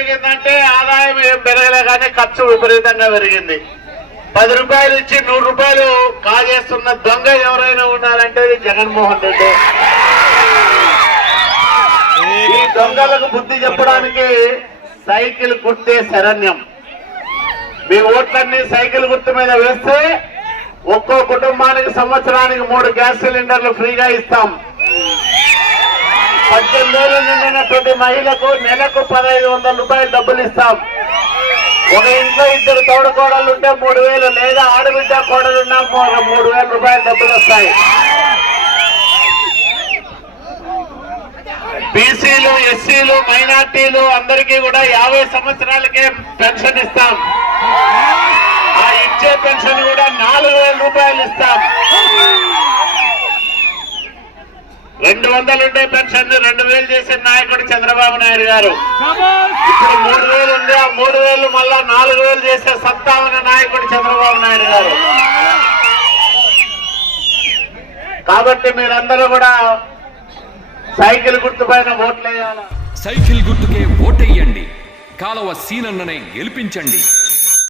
పెరిగిందంటే ఆదాయం ఏం పెరగలే కానీ ఖర్చు విపరీతంగా పెరిగింది. పది రూపాయలు ఇచ్చి నూరు రూపాయలు కాజేస్తున్న దొంగ ఎవరైనా ఉన్నారంటే జగన్మోహన్ రెడ్డి. ఈ దొంగలకు బుద్ధి చెప్పడానికి సైకిల్ గుర్తే శరణ్యం. మీ ఓట్లన్నీ సైకిల్ గుర్తు మీద వేస్తే ఒక్కో కుటుంబానికి సంవత్సరానికి మూడు గ్యాస్ సిలిండర్లు ఫ్రీగా ఇస్తాం. పద్దెనిమిది నిండినటువంటి మహిళకు నెలకు పదహైదు వందల రూపాయలు డబ్బులు ఇస్తాం. ఒక ఇంట్లో ఇద్దరు తోడు కోడలు ఉంటే మూడు వేలు లేదా ఆడబిడ్డ కోడలున్నా మూ- మూడు వేల రూపాయలు డబ్బులు వస్తాయి. బీసీలు ఎస్సీలు మైనార్టీలు అందరికీ కూడా యాభై సంవత్సరాలకే పెన్షన్ ఇస్తాం. ఆ ఇచ్చే పెన్షన్ కూడా నాలుగు వేల రూపాయలు ఇస్తాం రెండు వందలు ఉండే పెన్షన్ రెండు వేలు చేసిన నాయకుడు చంద్రబాబు నాయుడు గారు. ఇప్పుడు మూడు వేలు ఉంది ఆ మూడు వేలు మళ్ళా నాలుగు వేలు చేసే సత్తా ఉన్న నాయకుడు చంద్రబాబు నాయుడు గారు. కాబట్టి మీరందరూ కూడా సైకిల్ గుర్తుపైన ఓట్లు సైకిల్ గుర్తుకే ఓటేయండి. కాలవ సీనన్ననే గెలిపించండి.